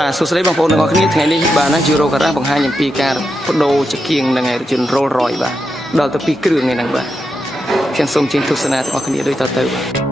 បាទសួស្តីបងប្អូនទាំងអស់គ្នាថ្ងៃនេះបាទណាយូរ៉ូការ៉ាបង្ហាញអំពីការបដូរជាគៀងនឹងឯរថយន្ត Rolls Royce បាទដល់ទៅ2គ្រឿងនេះហ្នឹងបាទខ្ញុំសូមជម្រាបទស្សនាទាំងអស់គ្នាដូចតទៅបាទ